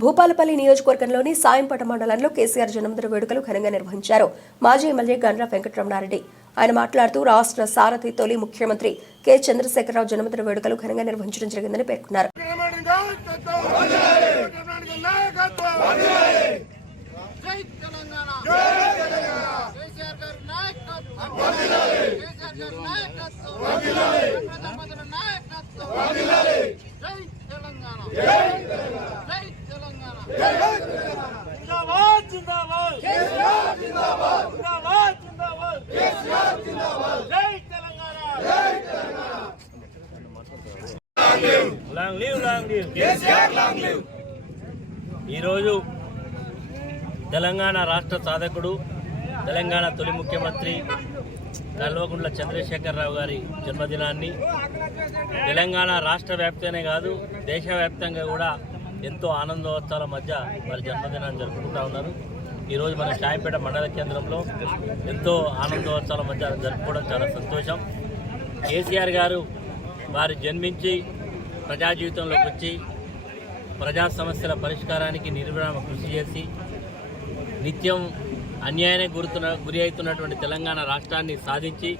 భూపాలపల్లి నియోజకవర్గంలోని సాయంపట మండలంలో కేసీఆర్ జన్మదిన వేడుకలు ఘనంగా నిర్వహించారు మాజీ ఎమ్మెల్యే గండ్ర వెంకటరమణారెడ్డి ఆయన మాట్లాడుతూ రాష్ట్ర సారథి తొలి ముఖ్యమంత్రి కె చంద్రశేఖరరావు జన్మదిన వేడుకలు ఘనంగా నిర్వహించడం జరిగిందని పేర్కొన్నారు నాయకత్వం కేసీఆర్ గారి నాయకత్వం ప్రధానమంత్రి నాయకత్వం జై తెలంగాణ జై తెలంగాణ జిందాబాద్ జిందాబాద్ కేసీఆర్ జిందాబాద్ జిందాబాద్ జిందాబాద్ కేసీఆర్ జిందాబాద్ జై తెలంగాణ జై Telangana long live long live ఈరోజు తెలంగాణ రాష్ట్ర సాధకుడు తెలంగాణ తొలి ముఖ్యమంత్రి కల్వకుంట్ల చంద్రశేఖరరావు గారి జన్మదినాన్ని తెలంగాణ రాష్ట్ర వ్యాప్తనే కాదు దేశవ్యాప్తంగా కూడా ఎంతో ఆనందోత్సవాల మధ్య వారి జన్మదినాన్ని జరుపుకుంటా ఉన్నారు. ఈరోజు మన సాయిపేట మండల కేంద్రంలో ఎంతో ఆనందోత్సవాల మధ్య జరుపుకోవడం చాలా సంతోషం. కేసీఆర్ గారు వారు జన్మించి ప్రజా జీవితంలోకి వచ్చి ప్రజా సమస్యల పరిష్కారానికి నిర్విరామ కృషి చేసి నిత్యం అన్యాయానికి గురుతున్న గురి అవుతున్నటువంటి తెలంగాణ రాష్ట్రాన్ని సాధించి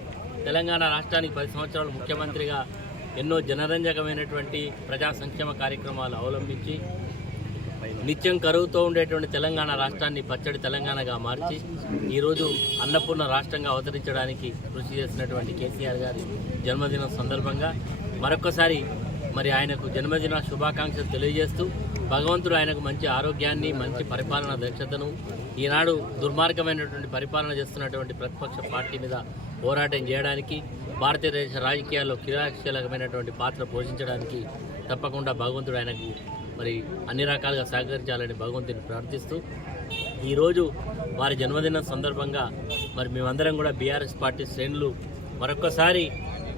తెలంగాణ రాష్ట్రానికి పది సంవత్సరాలు ముఖ్యమంత్రిగా ఎన్నో జనరంజకమైనటువంటి ప్రజా సంక్షేమ కార్యక్రమాలు అవలంబించి నిత్యం కరువుతో ఉండేటువంటి తెలంగాణ రాష్ట్రాన్ని పచ్చడి తెలంగాణగా మార్చి ఈరోజు అన్నపూర్ణ రాష్ట్రంగా అవతరించడానికి కృషి చేసినటువంటి కేసీఆర్ గారి జన్మదినం సందర్భంగా మరొకసారి మరి ఆయనకు జన్మదిన శుభాకాంక్షలు తెలియజేస్తూ భగవంతుడు ఆయనకు మంచి ఆరోగ్యాన్ని మంచి పరిపాలన దక్షతను ఈనాడు దుర్మార్గమైనటువంటి పరిపాలన చేస్తున్నటువంటి ప్రతిపక్ష పార్టీ మీద పోరాటం చేయడానికి భారతదేశ రాజకీయాల్లో క్రియాశీలకమైనటువంటి పాత్ర పోషించడానికి తప్పకుండా భగవంతుడు ఆయనకు మరి అన్ని రకాలుగా సహకరించాలని భగవంతుని ప్రార్థిస్తూ ఈరోజు వారి జన్మదినం సందర్భంగా మరి మేమందరం కూడా బీఆర్ఎస్ పార్టీ శ్రేణులు మరొక్కసారి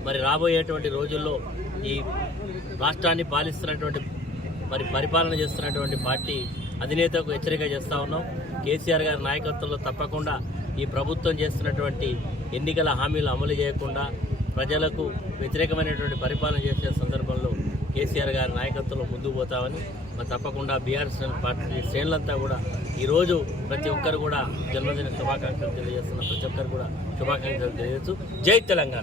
మరి రాబోయేటువంటి రోజుల్లో ఈ రాష్ట్రాన్ని పాలిస్తున్నటువంటి మరి పరిపాలన చేస్తున్నటువంటి పార్టీ అధినేతకు హెచ్చరిక చేస్తూ ఉన్నాం. కేసీఆర్ గారి నాయకత్వంలో తప్పకుండా ఈ ప్రభుత్వం చేస్తున్నటువంటి ఎన్నికల హామీలు అమలు చేయకుండా ప్రజలకు వ్యతిరేకమైనటువంటి పరిపాలన చేసే సందర్భంలో కేసీఆర్ గారి నాయకత్వంలో ముందుకు పోతామని మరి తప్పకుండా బీఆర్ఎస్ పార్టీ శ్రేణులంతా కూడా ఈరోజు ప్రతి ఒక్కరు కూడా జన్మదిన శుభాకాంక్షలు తెలియజేస్తున్న ప్రతి ఒక్కరు కూడా శుభాకాంక్షలు తెలియజేస్తూ జై తెలంగాణ.